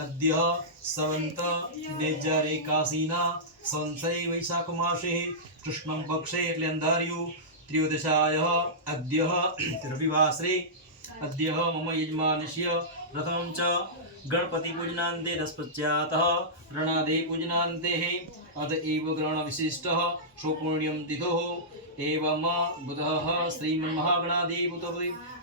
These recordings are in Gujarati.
अद्य सवन्त नेजरेकासीना संवत्सरे वैशाखमासे कृष्ण पक्षे ल्यन्धार्यु त्रयोदशायः अद्यः रविवासरे अद्यः मम यजमानस्य प्रथमं च गणपतिपूजनान्ते रसपश्चातः रणादे पूजनान्तेः। अत एव ग्रहणविशिष्टः सौपूर्ण्यं तिथोः। एवं बुध श्रीमन्महागणादेवतपति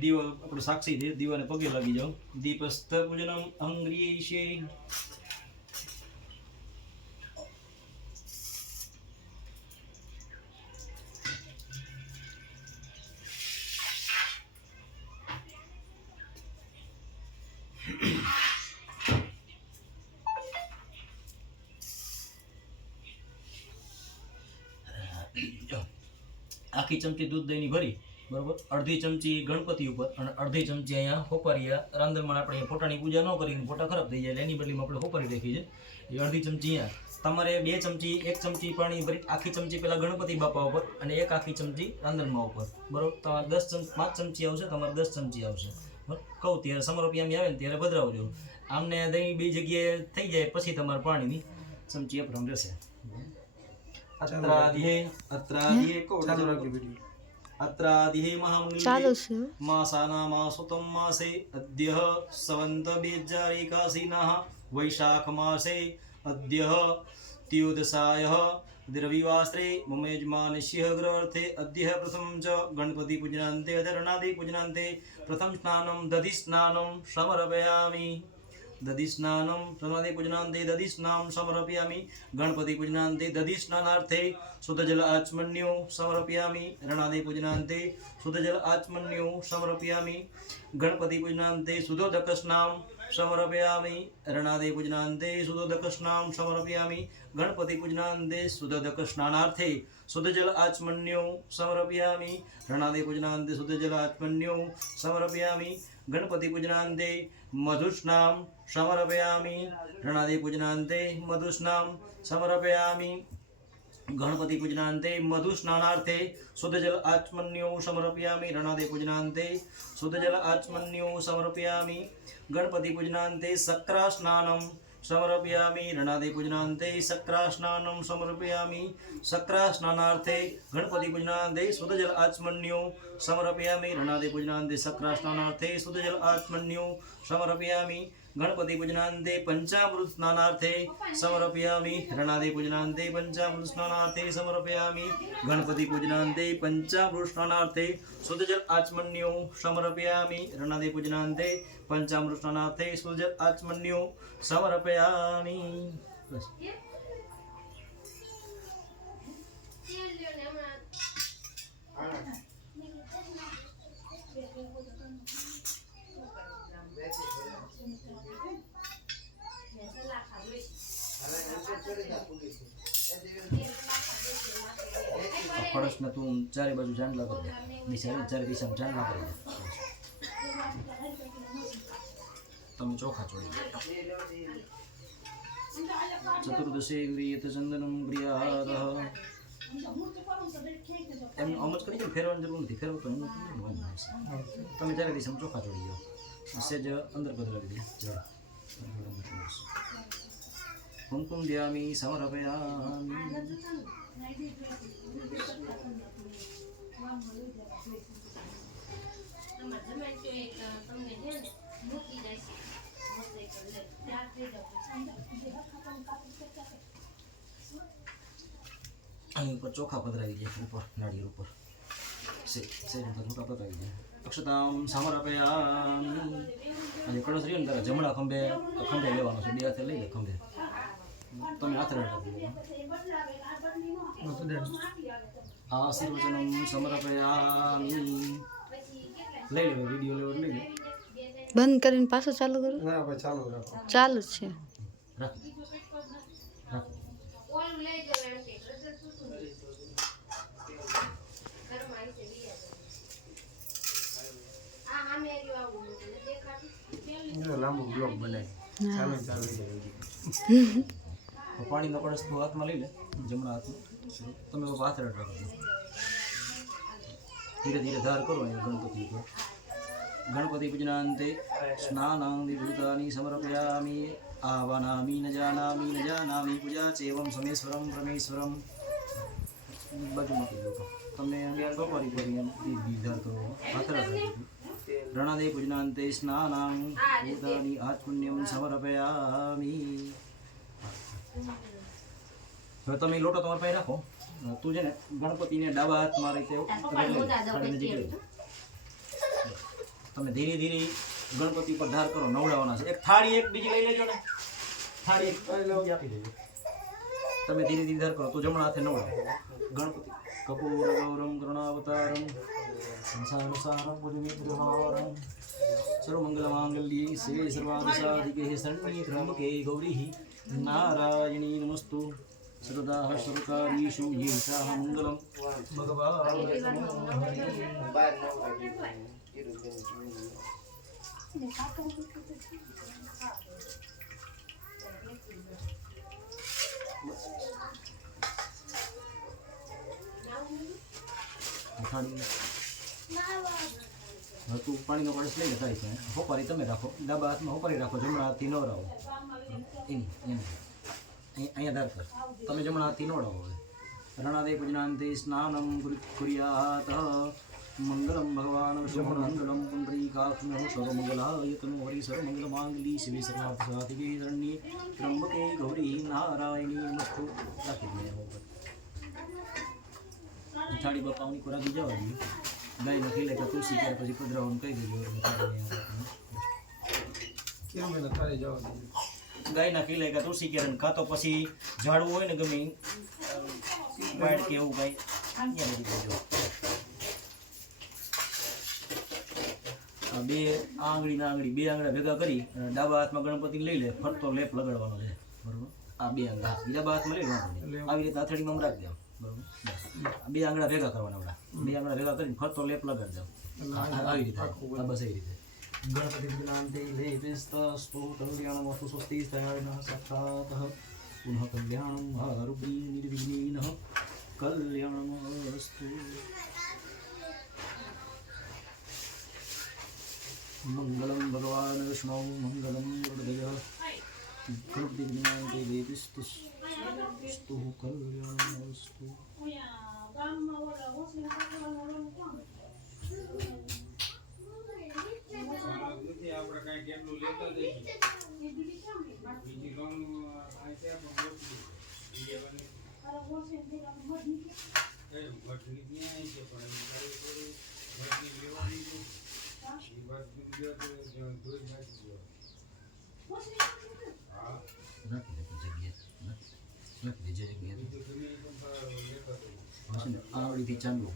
દીવો, આપણો સાક્ષી છે, દીવાને પગે લાગી જાઓ. દીપસ્થ પૂજનમ છીએ આખી ચમચી દૂધ દહીંની ભરી. બરોબર? અડધી ચમચી ગણપતિ ઉપર અને અડધી ચમચી અહીંયા હોપારીયા રાંધણમાં આપણે ફોટાની પૂજા ન કરીને ફોટા ખરાબ થઈ જાય એટલે એની બદલીમાં આપણે હોપારી રાખી છે. એ અડધી ચમચી અહીંયા. તમારે બે ચમચી એક ચમચી પાણી ભરી આખી ચમચી પેલા ગણપતિ બાપા ઉપર અને એક આખી ચમચી રાંધણમાં ઉપર. બરોબર? તમારે દસ ચમચી પાંચ ચમચી આવશે તમારે દસ ચમચી આવશે. કહું ત્યારે સમરોપિયામી આવે ને ત્યારે ભદ્રાવજો આમને દહીં બે જગ્યાએ થઈ જાય પછી તમારે પાણીની ચમચી અપરમ રહેશે. અત્રાદિહે અત્રાદિહે ચાલુ. રાખજો अत्रादिहे महामुनि मासानामासुतं मासे अद्यः सवन्तबीजारिकासीनः वैशाखमासे अद्यः त्योदशायः द्रविवास्त्रे मम गृहर्थे अद्यः प्रथमं च प्रथम स्नानं दधिस्नानं समर्पयामि। दधिस्नानं सरस्वती पूजनान्ते, दधिस्नां समर्पयामि। गणपति पूजनान्ते, दधिस्नानार्थे शुद्धजल आचमन्यो समर्पयामि। रणादि पूजनान्ते शुद्धजल आचमन्यो समर्पयामि। गणपति पूजनान्ते शुद्धोदकस्नां समर्पयामि। रणादि पूजनान्ते शुद्धोदकस्नां समर्पयामि। गणपति पूजनान्ते शुद्धोदकस्नानार्थे शुद्धजल आचमन्यो समर्पयामि। रणादि पूजनान्ते शुद्धजल आचमन्यो समर्पयामि। गणपतिपूजनान्ते समर्पयामी। समर्पयामि ऋणादिपूजनान्ते मधुष्णां समर्पयामी। गणपति पूजनाते मधुस्ना शुद्ध जल आचमन्यो समर्पयामी। रणादे पूजनाते शुद्ध जल आचमन्यो समर्पयामी। गणपति पूजनाते सक्रा स्नानम સમર્પયામિ રણાદે પૂજનાંતે આચમન્યો સમર્પયામિ ગણપતિ પૂજનાંતે સક્રા સ્નાનમ સમર્પયામિ રણાદે પૂજનાંતે સક્રા સ્નાનમ સમર્પયામિ સક્રા સ્નાનાર્થે ગણપતિ પૂજનાંતે શુદ્ધ જલ આચમન્યો સમર્પયામિ રણાદે પૂજનાંતે સક્રાસ્નાનાર્થે સુદજલ આચમન્યો સમર્પયામિ ગણપતિ પૂજનાંતે પંચામૃત સ્નાનાર્થે સમર્પયામિ રણાદે પૂજનાંતે પંચામૃત સ્નાનાર્થે સમર્પયામિ ગણપતિ પૂજનાંતે પંચામૃત સ્નાનાર્થે શુદ્ધ જલ આચમન્યો સમર્પયામિ રણાદે પૂજનાંતે પંચામૃત સ્નાનાર્થે શુદ્ધ જલ આચમન્યો સમર્પયામિ બસ ફળસને તું ચારે બાજુ ચાંદલા કરી દે. નિશાળે ચારે દિશામાં ચાંદલા કરી દે. તમે ચોખા છોડી દો. ચતુર્દશે ગૃહ્યત ચંદનમ પ્રિયારહ એમ આમ જ કરી દે ફેરવાની જરૂર નથી. ફેરવો તો એમ. તમે ચારે દિશામાં ચોખા છોડી દો. સેજ અંદર બદલાવી દે. જળ. કુમકુમ દ્યામી સમર્પયામી અહીં ઉપર ચોખા પધરાવી દે ઉપર, નાળિયેર ઉપર. ચોખા પધરાવી દે અક્ષતામ સમર્પયામિ. અને રહ્યો ને તારા જમણા ખંભે ખંભે લેવાનો છે, બે હાથે લઈ લે ખંભે. બંધ કરીને પાછો ચાલુ કરો? ના ચાલુ જ છે. લાંબો બ્લોગ બનાવી ચાલુ ચાલુ તો પાણીનો કળશ તું હાથમાં લઈ લે. જમણા હાથમાં. તમે પાથરા રાખજો ધીરે ધીરે ધાર કરો અહીંયા ગણપતિ ઉપર. ગણપતિ પૂજનાંતે સ્નાનાંગી ભૂતાની સમર્પયામી, આવાનામી, ન જાનામી ન જાનામી પૂજા ચેવમ સમેશ્વરમ રમેશ્વરમ બાજુ મૂકી દો તો. તમે ગોપારી કરી એમ. ધાર કરો. પાથરા રણાદે પૂજનાંતે સ્નાનાં ભૂતાની આત્મન્યમ સમર્પયામિ. હવે તમે ઈ લોટો તમારા પાસે રાખો તું છે ને ગણપતિને ડાબા હાથમાં રીતે થાળી નજીક લઈ જા. તમે ધીરે ધીરે ગણપતિ પર ધાર કરો નવડાવવાના છે એક થાળી એક બીજી લઈ લેજો ને થાળી એક બીજી આપી દેજો તમે ધીરે ધીરે ધાર કરો તો જમણા હાથે નવડાવો ગણપતિ કપૂર ગૌરમ કરુણાવતારમ સંસાર સારમ ભુજમિત્રહારમ સર્વમંગલ માંગલ્યે શિવે સર્વાદસાધિકે શરણ્યે ત્રંબકે ગૌરી नारायणी नमस्तु। श्रुताः श्रुतारीषु येषाः मङ्गलं भगवान् હવે તું પાણીનો કળશ લઈ લે તારી પાસે હોપારી તમે રાખો ડાબા હાથમાં હોપારી રાખો જમણા હાથથી ન રાવો એની એની અહીં- અહીંયા ધાર કર તમે જમણા હાથથી ન રાવો હવે રણાદે પૂજનાંતે સ્નાનમ કુર્- કુર્યાત મંગલમ ભગવાન વિષ્ણુ મંગલમ પુંડરીકાક્ષ સર્વમંગલાય તનો હરિ સર્વમંગલ માંગલી શિવે સર્વાર્થ સાધિકે શરણ્યે ત્રંબકે ગૌરી નારાયણી નમસ્તુ રાખી દે ઉપર થાળી બાપાઓની ખોરાક જવા દઈએ ગાય નથી લેતા તુલસી ક્યારે પછી પધરાવાનું કહી દેજો કેમ એને તારે જવા દે? ગાય નાખી લે કે તુલસી ક્યારે કાં તો પછી ઝાડવું હોય ને ગમે વાડ કે એવું કાંઈ. અહીંયા નથી દેજો બે આ આંગળીના આંગળી બે આંગળા ભેગા કરી અને ડાબા હાથમાં ગણપતિ લઈ લે ફરતો લેપ લગાડવાનો છે. બરોબર? આ બે આંગળા. ડાબા હાથમાં લઈ લેવાનો આવી રીતે આથડીમાં આમ રાખી દે બરોબર આ બે આંગળા ભેગા કરવાના આપણા બે આંગળા ભેગા કરીને ફરતો લેપ લગાડી દે આ- આ- આવી રીતે આ બસ એવી રીતે ગણપતિ વિઘ્નાંતે લેપિસ્તસ્તુ કલ્યાણમસ્તુ સ્વસ્તિ સ્તયાળિનઃ સાક્ષાતઃ પુનઃ કલ્યાણમ આરુપી નિર્વિઘ્નેનઃ કલ્યાણમસ્તુ મંગલમ ભગવાન વિષ્ણુ મંગલમ હૃદય ગણપતિ વિઘ્નાંતે લેપિસ્તુ સ્તુ કલ્યાણમસ્તુ નથી આપણે કાંઈ કેટલું લેતા જઈશું. બીજી લોન અહીંથી આપણે મોટી. લેવાની. કઈ મઠની ક્યાં છે પણ એમ કાંઈ થોડી મઠની લેવાની છે. એ મઠની ताडीतिचण्डुः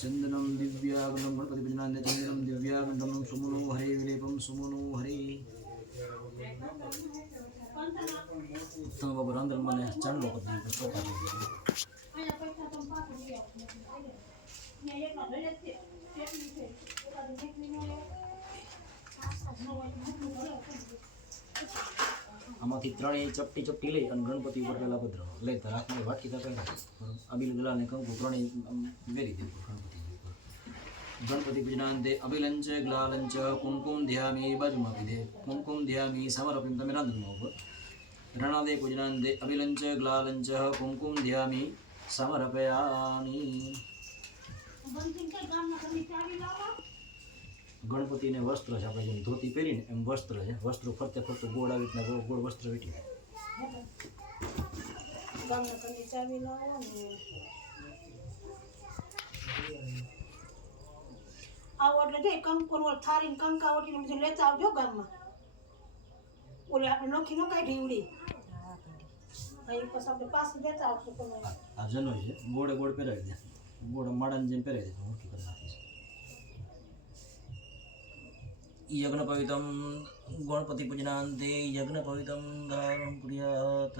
चंदनम दिव्यागम गणपति भजनान्य चंदनम दिव्यागम सुमनो हरे विलेपम सुमनो हरे उत्तम बाबू रांधल मने चंद लोग Thank you. આમાંથી ત્રણેય ચપટી ચપટી લઈ અને ગણપતિ ઉપર પહેલા ભદ્ર. લઈ તો હાથમાં વાટકી તા પહેલા. બરોબર? અબિલ ગલા ને કંકુ ત્રણેય વેરી દેવું ગણપતિ ગણપતિ પૂજનાંતે અભિલંચ ગ્લાલંચ, કુમકુમ ધ્યામી, બાજુમાં આપી દે કુમકુમ ધ્યામી સમર્પિત તમે રાંધણમાં ઉપર. રણાદે પૂજનાંતે અભિલંચ ગ્લાલંચ, કુમકુમ ધ્યામી, સમર્પયામી. ગણપતિને વસ્ત્ર છે આપણે જેમ ધોતી પહેરીને એમ વસ્ત્ર છે વસ્ત્રો ફરતે ફરતે ગોળ આવી રીતના ગોળ ગોળ વસ્ત્ર વીટી આવો એટલે જો કંકુ ઓલ થારીને કંકા ઓટીને બધું લેતા આવજો ગામમાં ઓલે આપણે નોખી નો કાઢી ઉડી અહીં પછી આપણે પાછી દેતા આવશું તમે આ જનોઈ છે ગોળે ગોળ પહેરાવી દે ગોળ માળાની જેમ પહેરાવી દે હું કરી નાખીશ યજ્ઞ પવિતમ ગણપતિ પૂજનાંતે યજ્ઞ પવિતમ ધારણ કુર્યાત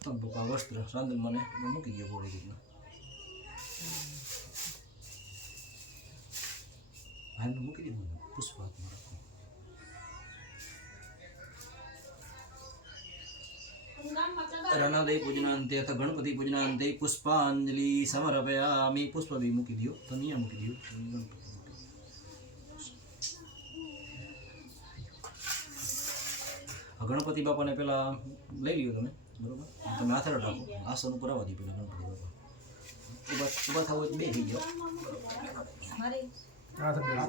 તંબુકા વસ્ત્ર રાંધણ મને એમાં મૂકી દો ગોળી રીતના ભાઈને મૂકી દીધું ને પુષ્પ હાથમાં રાખો રણાદય પૂજનાંતે અથ ગણપતિ પૂજનાંતે પુષ્પાંજલિ સમર્પયામિ પુષ્પ બી મૂકી દો તો અહીંયા મૂકી દો ગણપતિ ગણપતિ બાપાને પેલા લઈ લ્યો તમે બરોબર? તમે હાથે રાખો. આસન ઉપર આવવા દો પેલા ગણપતિ બાપા. ઊભા ઊભા થાવ બે થઈ જાઓ.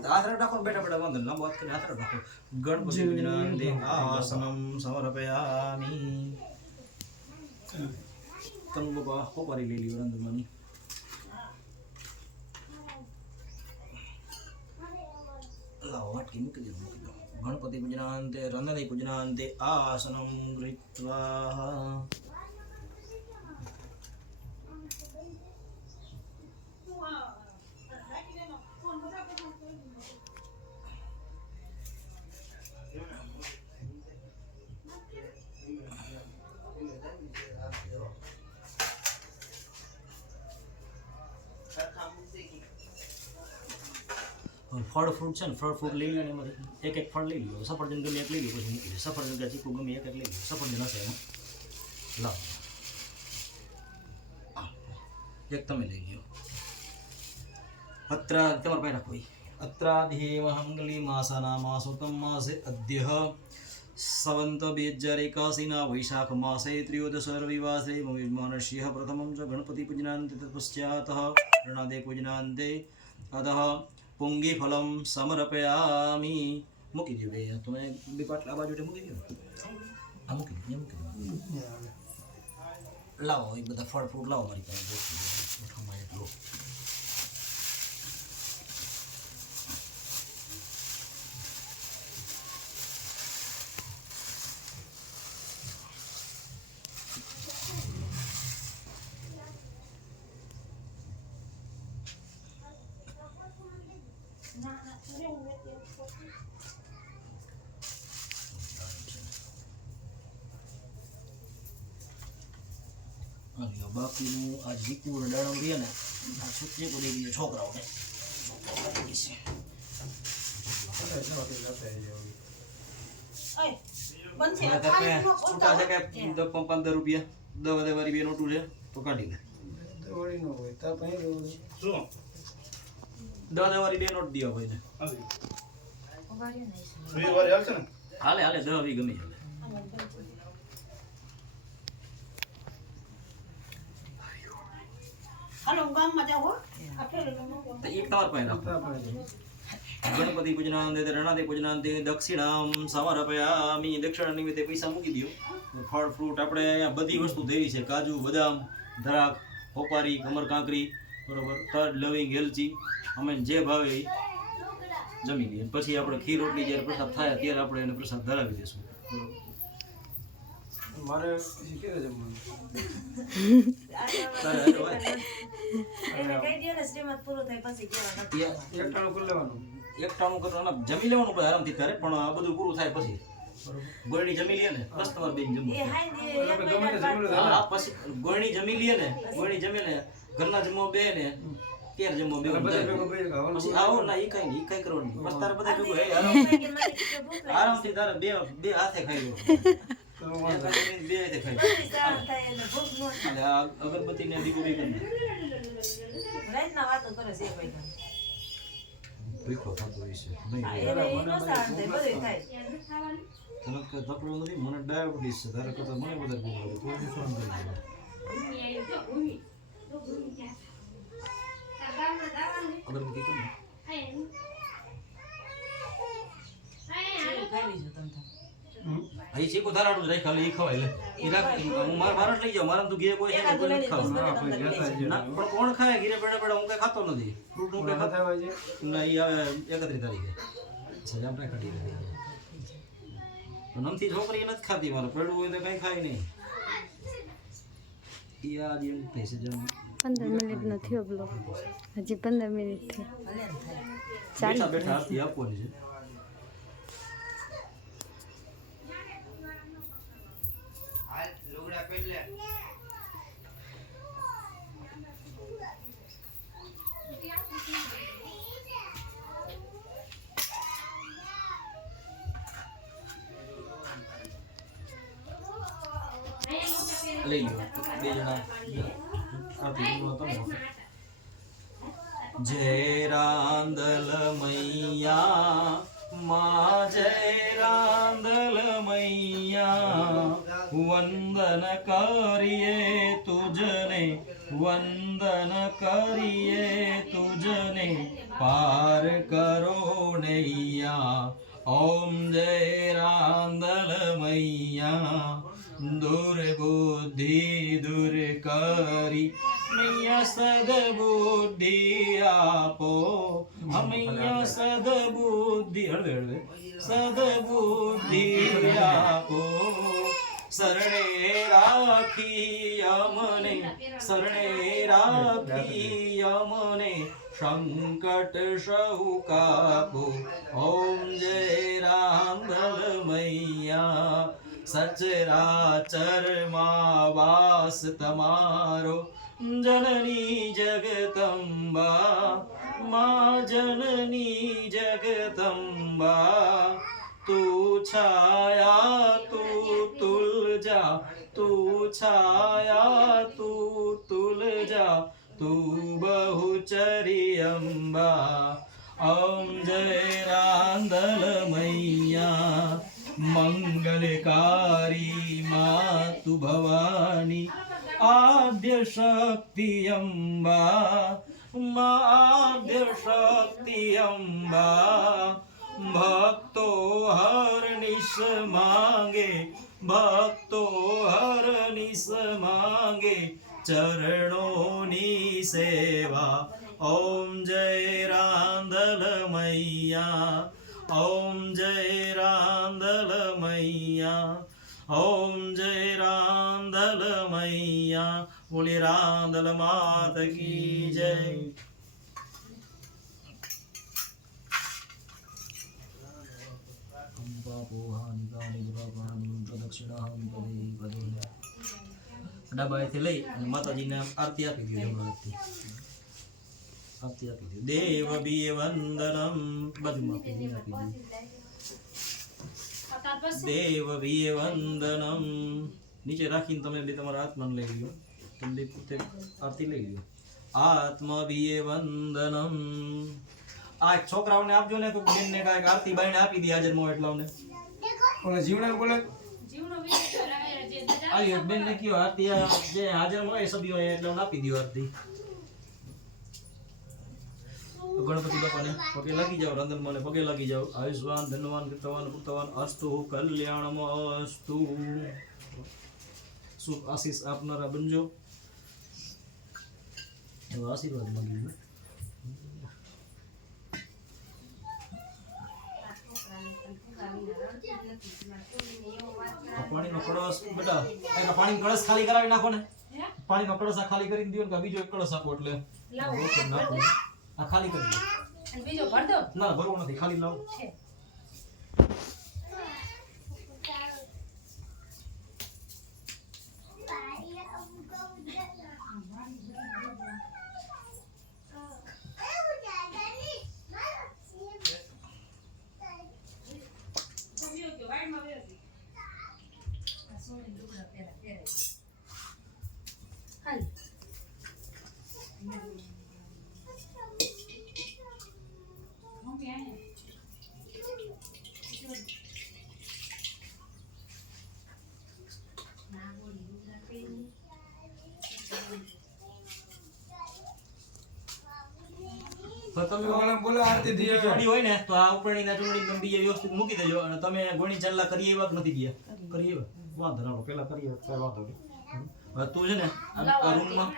હાથ રાખો બેઠા બેઠા વાંધો. લાંબો હાથ કરી હાથ રાખો. ગણપતિ પૂજનાંતે આસનમ સમર્પયામિ. તમે બાપા હોપારી લઈ લ્યો રંગમાની લાવો વાટકી મૂકી દીધું મૂકી દો. गणपतिपूजनान्ते रन्धनिपूजनान्ते आसनं गृहीत्वा ફળ ફ્રૂટ છે ને ફળ ફ્રૂટ લઈ લો ને એમાંથી એક એક ફળ લઈ લો સફરજન ગમે એક લઈ લો પછી મૂકી દો સફરજન કે ચીકુ ગમે એક એક લઈ લો સફરજન હશે એમાં લાવો આ, એક તમે લઈ લ્યો અત્ર તમારા પાસે રાખો ઈ. અત્રાધ્યેય મંગલી માસાના માસોતમ માસે અદ્ય સવંત બેજ્જર એકાસીના વૈશાખ માસે ત્રિયોદશ રવિવાસે મયુજમાનસ્ય પ્રથમં ચ ગણપતિ પૂજનાંતે તત્પશ્ચાત રણાદે પૂજનાંતે અતઃ પુંગીફલમ સમર્પયામી મૂકી દો ભાઈ તમે બે પાટલા બાજુ મૂકી દો આ મૂકી દો મૂકી દો લાવો એ બધા ફળ ફ્રૂટ લાવો મારી પાસે મોટામાં એટલો અને બાકીનું આ જીકું ને દાડમ રહે ને આ છૂટી પડી બીજો છોકરાઓને. છોકરાઓને છે. અય, બનશે મને આ તો કે થાળીમાં છૂટા છે ઓળખાવો. કે દસ પં- પંદર રૂપિયા દસ વધે બે નોટું છે તો કાઢી લે નો વારી બે નોટ દિયો ભાઈને હાલે. હાલે દવા વી ગમે હાલે હાલો હું ગામમાં જાઉં હો આ ઠેલો મૂકો. તો એક તમારા પાસે રાખો તાર પાસે રહેવું. ગણપતિ પૂજનાંતે રણાદે પૂજનાંતે દક્ષિણામ સમર્પયામી દક્ષિણા નિમિત્તે પૈસા મૂકી દો ફળ ફ્રૂટ આપણે અહીંયા બધી વસ્તુ દેવી છે. કાજુ બદામ ધરાક હોપારી કમર કાંકરી બરોબર? તજ લવિંગ એલચી. અમે જે ભાવે એ જમી લઈએ. પછી આપણે ખીર રોટલી જ્યારે પ્રસાદ થાય ત્યારે આપણે એને પ્રસાદ ધરાવી દઈશું. મારે કરી લેવાનું. કરવાનું જમી લેવાનું પડે આરામથી કરે પણ આ બધું પૂરું થાય પછી. ગોળણી જમી લે ને. બસ તમારે બેન જમવું હા, હા, પછી ગોળણી જમી લે ને. ગોળણી જમી ને ઘરના જમવા બે ને. ત્યારે જમવા બે. પછી આવો ના ઈ કઈ ઈ કઈ કરવાનું નહીં. તારે બધા ભેગું આરામ- આરામથી તારે બે બે હાથે ખાઈ લો. અગરબત્તી ને દીવો બી કરી થતો તકલીફ નથી મને ડાયાબિટીસ છે વધારે ભૂખ લાગે તું શું કરી અગરબત્તી કરી અહીં ચીકુ તારાડું જ રાખ ખાલી ઈ ખવાય લે. ઈ રાખ હું માર મારા લઈ જાઉં મારા તું ઘેર કોઈ છે ને કોઈ નથી લેતા ના પણ કોણ ખાય? ઘીરે પેડા પેડા હું કઈ ખાતો નથી. ફ્રૂટનું કઈ ખાતા હોય છે? ના ઈ આવે એકત્રીસ તારીખે. સજા આપણે કાઢી દીધી પણ નમથી છોકરી નથી ખાતી મારે પડવું હોય તો કઈ ખાય નહીં. પંદર મિનિટનો થયો બ્લોગ હજી પંદર મિનિટ થઈ. બેઠા બેઠા આપવાની છે. तो जय रांदल मैया, माँ जय रांदल मैया, वंदन करिए तुझने, वंदन करिए तुझने, पार करो नैया। ओम जय रांदल मैया। મૈયા દુર્બુદ્ધિ દૂર કરી. મૈયા સદબુદ્ધિ આપો. અમૈયા સદબુદ્ધિ, હળવે હળવે. સદબુદ્ધિ આપો. શરણે રાખી અમને, શરણે રાખી અમને. सङ्कटशौकापु ॐ जय राम रमैया सचराचर मावास तमारो जननी जगदम्बा। माँ जननी जगदम्बा। तू छाया, तू तुल जा तू छाया, तू तुल जा तू बहुचरी अंबा ॐ जय रांदल मैया मङ्गलकारी मातु भवानी। आद्यशक्तियम्बा। मा आद्यशक्तियम्बा। भक्तो हरनिश मांगे। भक्तो हरनिश मांगे। ચરણોની સેવા ઓમ જય રાંદલ મૈયા ઓમ જય રાંદલ મૈયા ઓમ જય રાંદલ મૈયા બોલી રાંદલ માત કી જય ડાબાએથી લઈ અને માતાજીને આરતી આપી દીધી હમણાંથી આરતી આપી દીધી દેવ બી વંદનમ બાજુમાં આપી દીધી આપી દીધી દેવ બી વંદનમ નીચે રાખીને તમે બે તમારા આત્માને લઈ લ્યો તમે બે પોતે આરતી લઈ લ્યો આત્મવીએ વંદનમ આ છોકરાઓને આપજો ને તો બેનને કાંઈક આરતી બાઈને આપી દી હાજર માં એટલાઓને ઓલા જીવડા બોલે યજ્ઞ બેનને કયો આરતી જે હાજર હોય સભ્યો એટલે આપી દઉં આરતી. ગણપતિ બાપાને પગે લાગી જાઓ રંગન મને પગે લાગી જાઓ. આયુષ્વાન ધનવાન કૃતવાન પુત્રવાન અસ્તુ કલ્યાણમ અસ્તુ. સુખ આશીષ આપનારા બનજો. આશીર્વાદ માંગી પાણીનો કળશ બેટા એના પાણીનો કળશ ખાલી કરાવી નાખો ને. પાણીનો કળશ આ ખાલી કરીને દો ને બીજો એક કળશ આપો એટલે. રોકડ આ ખાલી કરી દો બીજો ભર દો. ના ભરવો નથી ખાલી લાવો હાલ તો તમે ઓલા બોલે આરતી હોય ને તો આ ઉપરણીના ચૂંટણી તમે બીજે વ્યવસ્થિત મૂકી દેજો અને તમે ગોણી ચાંદલા કરી એવા નથી ગયા? કરી. એવા વાંધો ના પેલા કરી વાંધો નહીં. તું છે ને આ રૂમમાં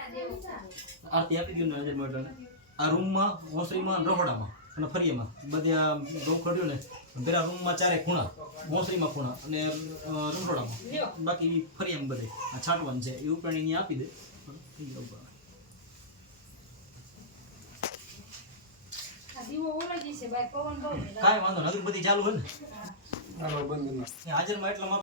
આરતી આપી દઉં ને એટલે આ રૂમમાં ઓસરીમાં અને રહોડામાં અને ફરીએમાં બધે આ ગૌખડ્યું ને પેલા રૂમમાં ચારે ખૂણા ઓસરીમાં ખૂણા અને અ, બાકી ફરી એમ બધે આ છાંટવાનું છે. એ ઉપરાણી આપી દે. થઈ ગયું બરાબર. આ દીવો ઓલાઈ જશે બાય પવન બહુ કાંઈ વાંધો નથી બધી ચાલુ હોય ને હાજરમાં એટલામાં